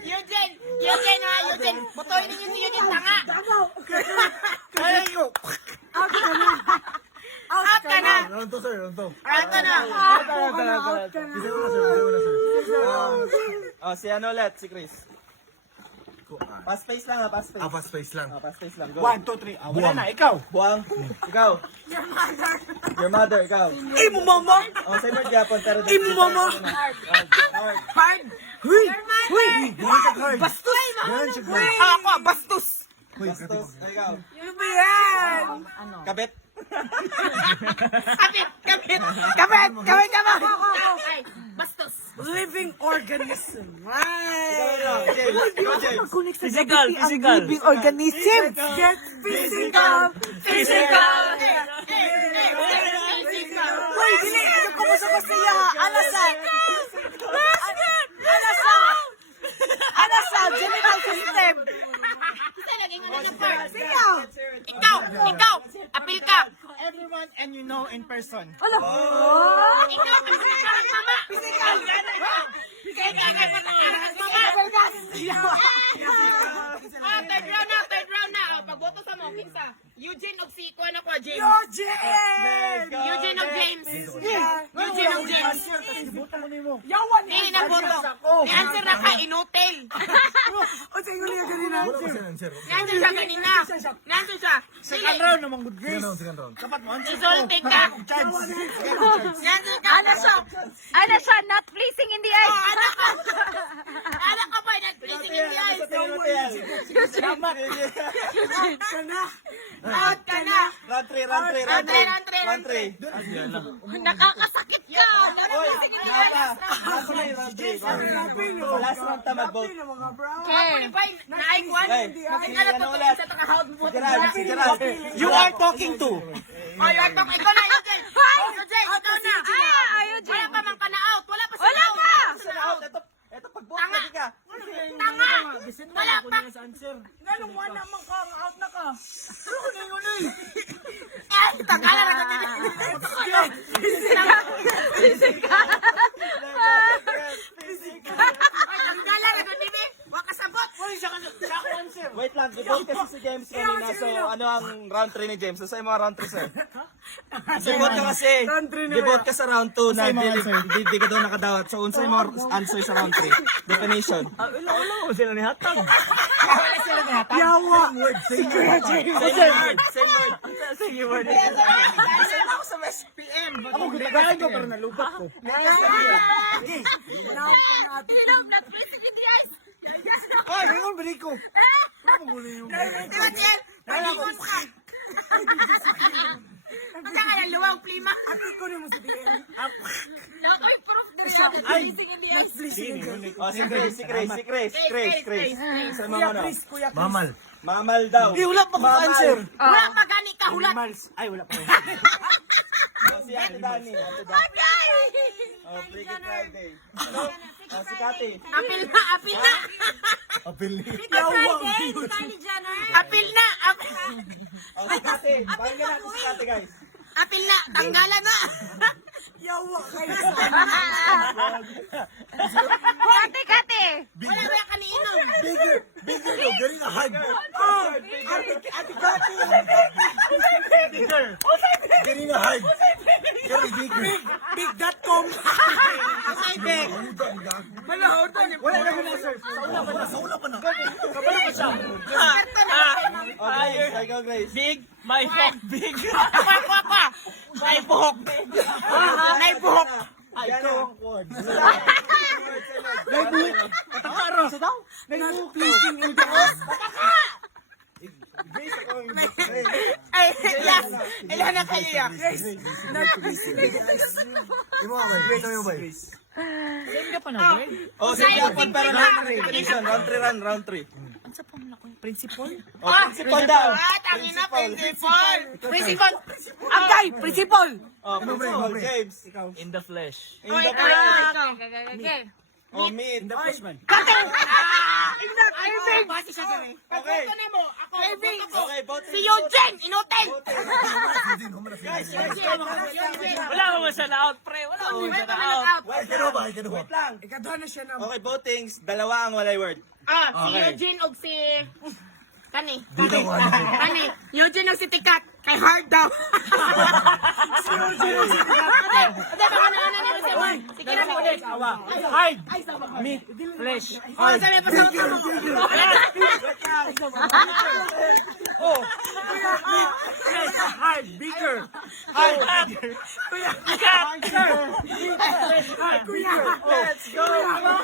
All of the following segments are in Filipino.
Eugene! Eugene ha! Eugene! Butoy ninyo si Eugene tanga! Kaya ko. Out ka na! Round 2, sir. Round 2. Out ka na! Bisa ko na, sir. Oh, si ano ulit? Si Chris. Pass pace lang ha, pass pace. Apas space lang. Pass pace lang. Go. 1, 2, 3. Wala na, ikaw. Buwang. Ikaw. Your mother, ikaw. Imo mama. Oh, sa mo gyapon pero Imo mama. Hard! Huy. Bastos. Ako, bastos. Bastos. Ikaw. Ano ba yan? Kabit. Kapit! Kapit! Kapit. Ay! Bastos! Living organism. Ikaw, Right. ikaw. James. Ikaw, James. Mag-connect sa physical. Living organism. Get physical. Physical! Hoy, dili. Kumusta ba siya? Alasan. Alasan. General system. Isa naging ano na part? Siya. Ikaw! Ikaw! Apil ka! Everyone and you know in person. Ikaw! Physical ang mama! Physical! Kaya kaya patakaran ang mama! Third round na. Pagboto sa mga kinsa. Eugene og si Kuan ako, James. Eugene og James. Eugene og James. Yawan Hindi na boto. Ni-answer na ka, inutil. O sa inyo niya ganina. Wala pa siya, sir. Ni-answer siya kanina. Ni-answer siya. Second round naman good grace. Second round. Dapat mo answer. Isulti ka. Ni-answer ka. Ano siya, not pleasing in the eyes. Anak ko ba, nag-pleasing in the eyes. Out ka na. Round 3, round 3, round 3. Round 3. Nakakasakit ka. Oy, napa. Round 3, round 3. Last round ta mag-vote. Okay. Naikuan. Hey, Magkala ano to ulit? sa takahawad mo. Gerald, si Gerald. You are talking to. Ay, ay, ikaw na, Eugene. Eugene, ikaw na. Eugene. Wala pa man ka na out. Wala pa Wala out. pa. Ito pag-vote lagi ka. Tanga. Wala pa. Ganun mo naman ka, out na ka. Ay, tagala na kami. Tagala na kami. Waka sabot. Wait lang, gi-vote kasi si James kanina. So, ano ang round 3 ni James? So, sa mga round 3, sir. Gi-vote ka kasi. Gi-vote ka sa round 2 na di ka doon nakadawat. So, unsay mo answer sa round 3? Definition. Yawa. Same word. Sige, word. Ako sa SPM. Ako, gitagalan ko pero nalupat ko. Not pleasing in the eyes. Ay, ngayon balik ko. Ano mo muli yung... Eugene, nag-iwan ka. Ang saka ng luwang plima. Ate ko naman sa DM. Nakoy proof din natin. Pleasing in the eyes. Oh, si Chris. Sa mga ano? Kuya Chris. Mamal. Mamal daw. Di, wala pa ko answer. Wala pa gani ka hulat. Animals. Ay, wala pa ko. Oh, si Ate Dani. Oh, Freaky Friday. Oh, si Kati. Apil na, apil na. Apil ni. Apil na, apil. Oh, si Kati. Pakinggan natin si Kati, guys. Apil na, tanggalan na. Yawa kayo. Kate. Wala ba kanino? Bigger daw, gari na hag. Ate Kati. Gari na hag. Gari bigger. Big.com. Ay, big. Wala na ko na, sir. Sa una pa na. Okay, ikaw, Grace. Big. My fuck big. Apa. Naibuhok. Naibuhok. Ay, ito ang word. Naibuhok. Katakaro. Sa daw? Naibuhok. Pleasing in the eyes. Ay, yes. Ilan na kayo yan? Not pleasing in the eyes. Imo ba? Grace mo ba? Oh, si Japon pero definition. Round 3. Principal? Oh, principal daw. Tangina, principal. Principal. Agay! Principal! Oh, principal. James. In the flesh. In the flesh. Okay. Oh, meat. Pagboto na mo, ako, boto ko. Okay, vote. Si Eugene, inutin! Wala ka man siya na-out, pre. Wala ka man siya na-out. Wait lang. Okay, votings. Dalawa ang walay word. Si Okay. Eugene og si... Kani. Kani. Eugene og si Tikat. Kay hard daw. Si Eugene og si Tikat. Ate, baka na si Juan. Sige na, ulit. Hide. Meat. Flesh. Oh, sabi pa sa mo. Hide. Bigger. Hide. Let's go.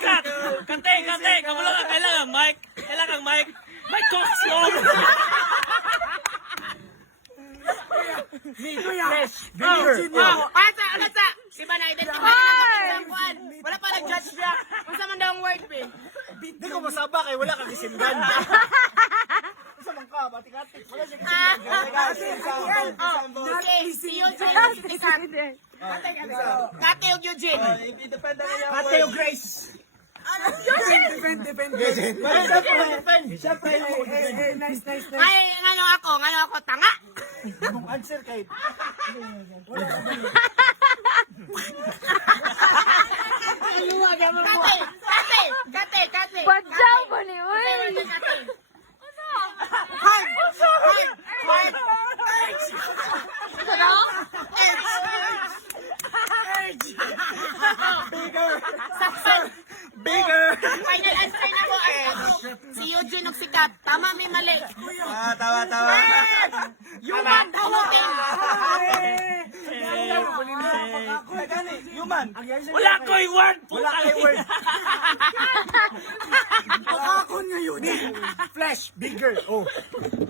Cut. Kante. Kamulo ka. Kailangan mic. Kailangan mic. Mic costs long. Meat. Flesh. Bigger. Ano sa? Si ba na-identify na Juan? Wala pa nag-judge siya. Kung saan man daw ang word, be? Hindi ko masaba kay wala kang isindan. Samang ka, batik-atik. Wala siya Okay, si Eugene og si Tikat. Kate og Eugene. I-depend na niya. Kate o Grace. Ay, ngano ako, tanga. Answer kay Kate. Badyaw mo ni Uy. Bigger. Final answer na mo ay si Eugene og si Kat. Tama, may mali. Tawa. Human, dalutin. Human. wala ko'y word. Wala ko'y word. Flesh. Bigger. Oh.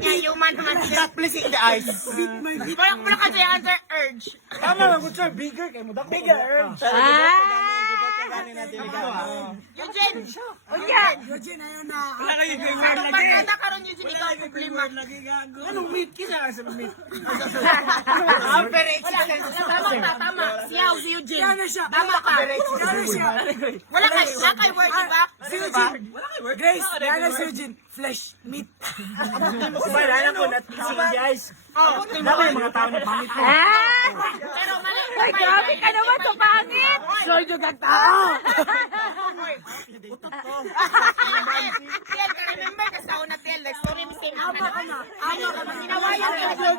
Yeah, human naman siya. Please in the eyes. Wala ka siya answer, urge. Tama lang ko sir. Bigger kay mo. Bigger. Eugene. Wala kayo ko'y word Kung pagkata karon Eugene, ikaw ang problema. Anong meat? Kisa ka sa meat. Tama. Siyaw, si Eugene. Tama ka. Wala kay word, diba? Grace. Yana si Eugene. Flesh. Meat. Wala ko na si guys. Wala yung mga tao na pangit mo. Pero mali. Ay, grabe ka naman sa pangit. Soy yung tao. Tiel, remember ka sa una, Tiel, like, story mo same. Ama ka na. Sinawayan ka sa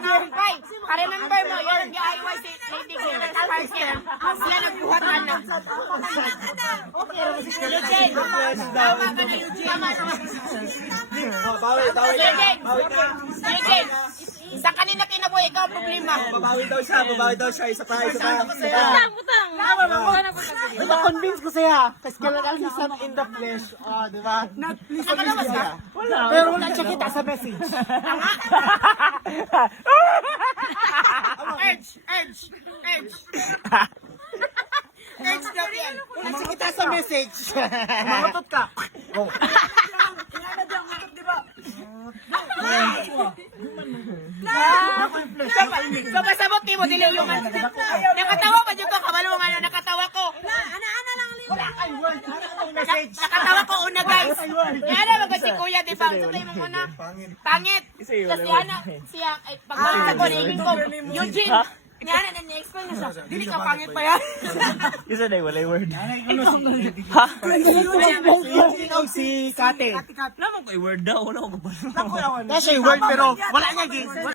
Ay, remember mo, yun ang gi-IY si Lady Gaga ng Spice Girl. Sila nagbuhat ka na. Eugene. Tama ka na, Eugene. Eugene. Sa kanina kinabuhi, ikaw ang problema. Babawi daw siya. Isa pa. Butang. Na-convince ko siya. Kasi kailangan si Sam in the flesh. Di ba? Nakalabas ka? Pero wala siya kita sa message. Urge daw yan. Wala siya kita sa message. Mangutot ka. Sabot mo, dili yung nakatawa pa dito, kabalo nga nakatawa ko. Nakatawa ko una, guys. Yan na, si Kuya, di ba? Ito tayo mong una. Pangit. Kasi siya, pagbalik sa ko, naingin ko, Eugene. Yan na, na-explain na siya. Dili ka pangit pa yan. Isa na wala yung word. Ha? Si Kate. Naman ko yung word daw. Wala ko ba? Kasi yung word pero wala niya.